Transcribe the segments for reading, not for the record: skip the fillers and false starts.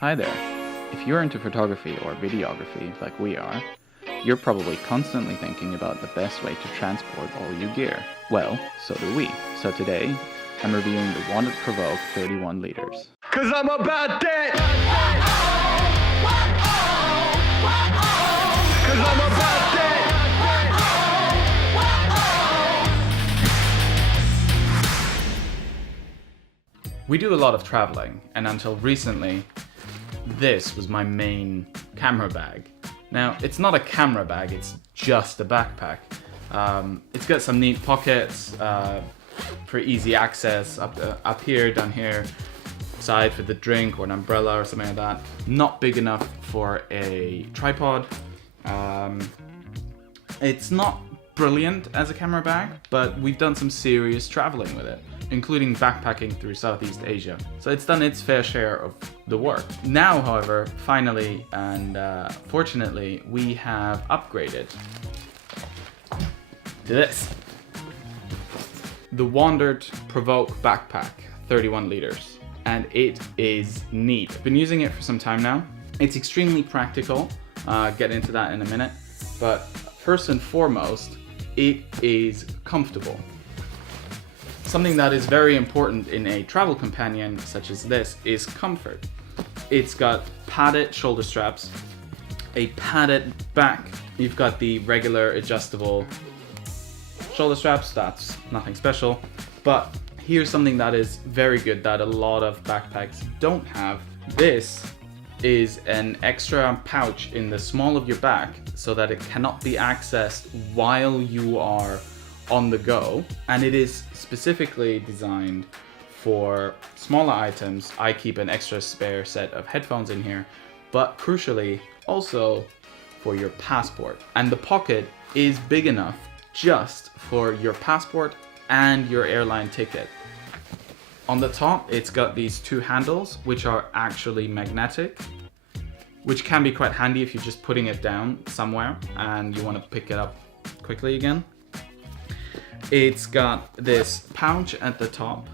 Hi there. If you're into photography or videography like we are, you're probably constantly thinking about the best way to transport all your gear. Well, so do we. So today, I'm reviewing the Wandrd Prvke 31 liters. Cause I'm about that! Cause I'm about that! We do a lot of traveling, and until recently, this was my main camera bag. Now, it's not a camera bag, it's just a backpack. It's got some neat pockets for easy access up here, down here, side for the drink or an umbrella or something like that. Not big enough for a tripod. It's not brilliant as a camera bag, but we've done some serious traveling with it, including backpacking through Southeast Asia. So it's done its fair share of the work. Now, however, finally and fortunately, we have upgraded to this. The Wandrd Prvke backpack, 31 liters. And it is neat. I've been using it for some time now. It's extremely practical. Get into that in a minute. But first and foremost, it is comfortable. Something that is very important in a travel companion such as this is comfort. It's got padded shoulder straps, a padded back. You've got the regular adjustable shoulder straps, that's nothing special. But here's something that is very good that a lot of backpacks don't have. This is an extra pouch in the small of your back so that it cannot be accessed while you are on the go, and it is specifically designed for smaller items. I keep an extra spare set of headphones in here, but crucially also for your passport. And the pocket is big enough just for your passport and your airline ticket. On the top, it's got these two handles, which are actually magnetic, which can be quite handy if you're just putting it down somewhere and you want to pick it up quickly again. It's got this pouch at the top,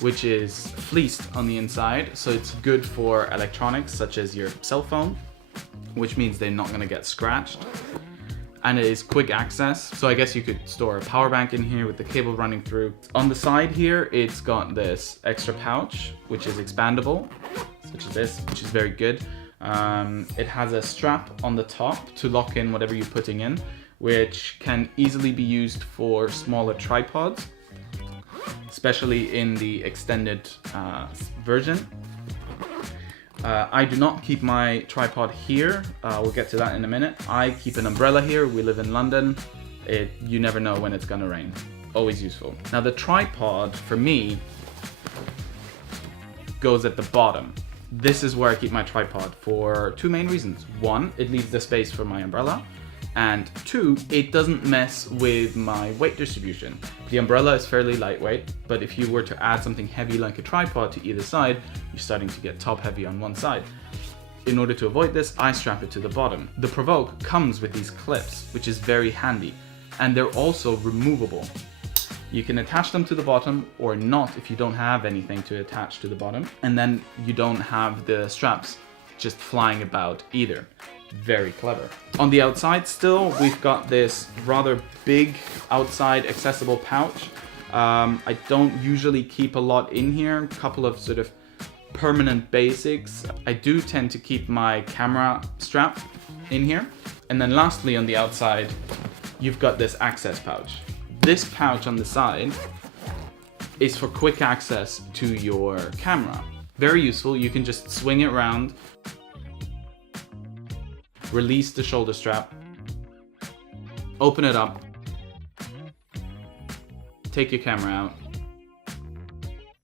which is fleeced on the inside, so it's good for electronics such as your cell phone, which means they're not going to get scratched. And it is quick access, so I guess you could store a power bank in here with the cable running through. On the side here, it's got this extra pouch, which is expandable, such as this, which is very good. It has a strap on the top to lock in whatever you're putting in, which can easily be used for smaller tripods, especially in the extended version. I do not keep my tripod here. We'll get to that in a minute. I keep an umbrella here. We live in London. You never know when it's gonna rain. Always useful. Now the tripod, for me, goes at the bottom. This is where I keep my tripod for two main reasons. One, it leaves the space for my umbrella. And two, it doesn't mess with my weight distribution. The umbrella is fairly lightweight, but if you were to add something heavy like a tripod to either side, you're starting to get top heavy on one side. In order to avoid this, I strap it to the bottom. The Prvke comes with these clips, which is very handy, and they're also removable. You can attach them to the bottom or not if you don't have anything to attach to the bottom, and then you don't have the straps just flying about either. Very clever. On the outside still, we've got this rather big outside accessible pouch. I don't usually keep a lot in here, a couple of sort of permanent basics. I do tend to keep my camera strap in here. And then lastly, on the outside, you've got this access pouch. This pouch on the side is for quick access to your camera. Very useful. You can just swing it around, release the shoulder strap, open it up, take your camera out,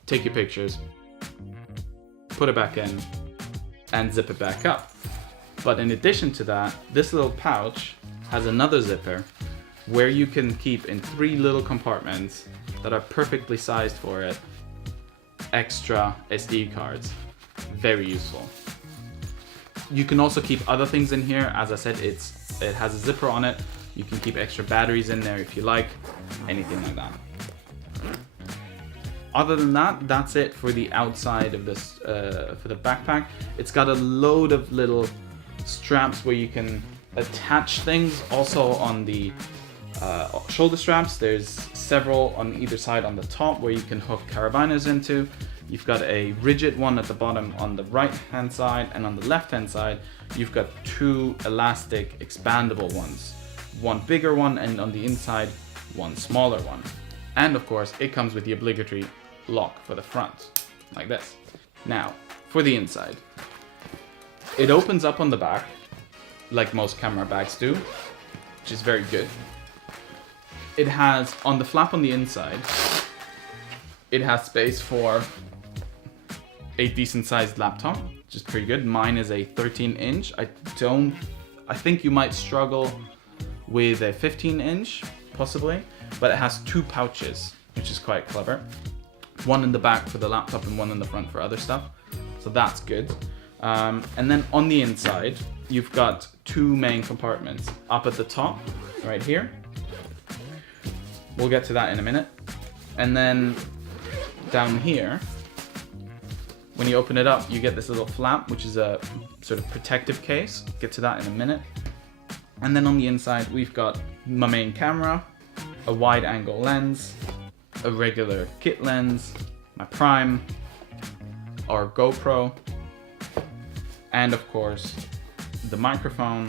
take your pictures, put it back in, and zip it back up. But in addition to that, this little pouch has another zipper where you can keep in 3 little compartments that are perfectly sized for it extra SD cards. Very useful. You can also keep other things in here. As I said, it has a zipper on it. You can keep extra batteries in there if you like, anything like that. Other than that, that's it for the outside of this, for the backpack. It's got a load of little straps where you can attach things. Also on the shoulder straps, there's several on either side on the top where you can hook carabiners into. You've got a rigid one at the bottom on the right hand side, and on the left hand side you've got two elastic expandable ones, one bigger one, and on the inside one smaller one. And of course it comes with the obligatory lock for the front, like this. Now for the inside, it opens up on the back like most camera bags do, which is very good. It has, on the flap on the inside, it has space for a decent sized laptop, which is pretty good. Mine is a 13-inch. I think you might struggle with a 15-inch, possibly, but it has two pouches, which is quite clever. One in the back for the laptop and one in the front for other stuff. So that's good. And then on the inside, you've got two main compartments. Up at the top, right here. We'll get to that in a minute. And then down here, when you open it up, you get this little flap, which is a sort of protective case. Get to that in a minute. And then on the inside, we've got my main camera, a wide angle lens, a regular kit lens, my prime, our GoPro, and of course, the microphone,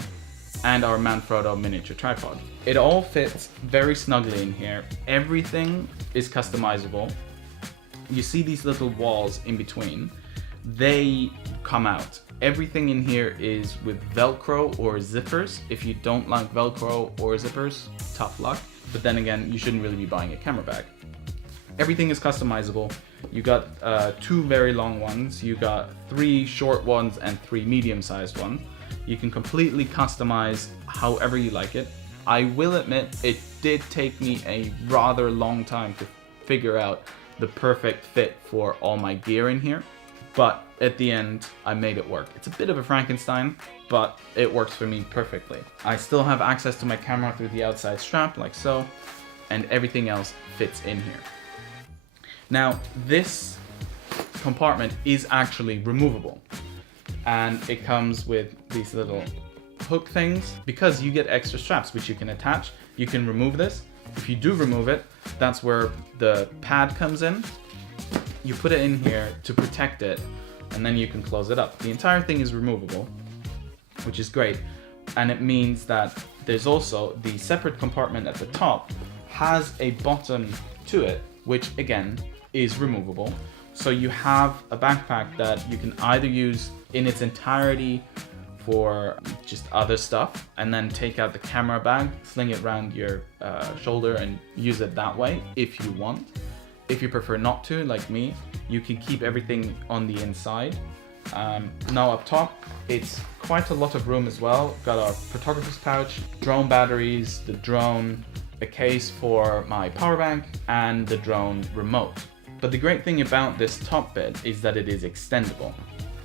and our Manfrotto miniature tripod. It all fits very snugly in here. Everything is customizable. You see these little walls in between, they come out. Everything in here is with Velcro or zippers. If you don't like Velcro or zippers, tough luck. But then again, you shouldn't really be buying a camera bag. Everything is customizable. You got two very long ones, you got three short ones, and three medium-sized ones. You can completely customize however you like it. I will admit, it did take me a rather long time to figure out the perfect fit for all my gear in here. But at the end, I made it work. It's a bit of a Frankenstein, but it works for me perfectly. I still have access to my camera through the outside strap, like so, and everything else fits in here. Now, this compartment is actually removable, and it comes with these little hook things. Because you get extra straps which you can attach, you can remove this. If you do remove it, that's where the pad comes in. You put it in here to protect it, and then you can close it up. The entire thing is removable, which is great, and it means that there's also the separate compartment at the top has a bottom to it, which again is removable. So you have a backpack that you can either use in its entirety for just other stuff, and then take out the camera bag, sling it around your shoulder and use it that way if you want. If you prefer not to, like me, you can keep everything on the inside. Now up top, it's quite a lot of room as well. Got our photographer's pouch, drone batteries, the drone, a case for my power bank, and the drone remote. But the great thing about this top bit is that it is extendable.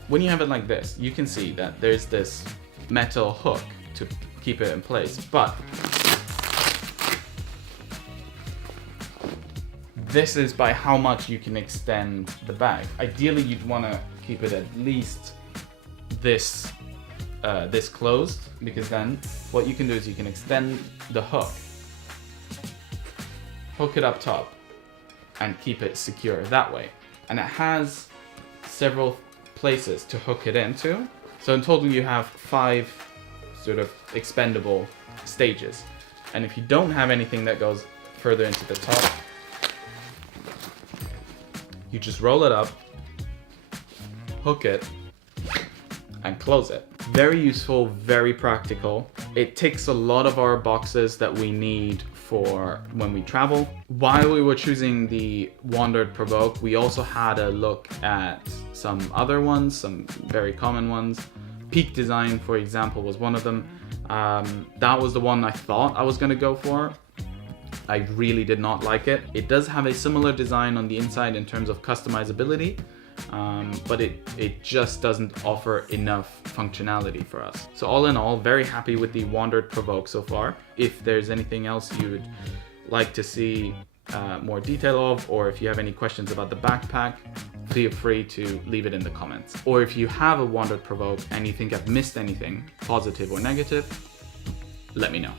When you have it like this, you can see that there's this metal hook to keep it in place, but this is by how much you can extend the bag. Ideally, you'd want to keep it at least this closed, because then what you can do is you can extend the hook it up top, and keep it secure that way. And it has several places to hook it into. So in total you have 5 sort of expendable stages. And if you don't have anything that goes further into the top, you just roll it up, hook it, and close it. Very useful, very practical. It ticks a lot of our boxes that we need for when we travel. While we were choosing the Wandrd Prvke, we also had a look at some other ones, some very common ones. Peak Design, for example, was one of them. That was the one I thought I was gonna go for. I really did not like it. It does have a similar design on the inside in terms of customizability, but it just doesn't offer enough functionality for us. So all in all, very happy with the Wandrd Prvke so far. If there's anything else you would like to see more detail of, or if you have any questions about the backpack, feel free to leave it in the comments. Or if you have a Wandrd Provoke and you think I've missed anything, positive or negative, let me know.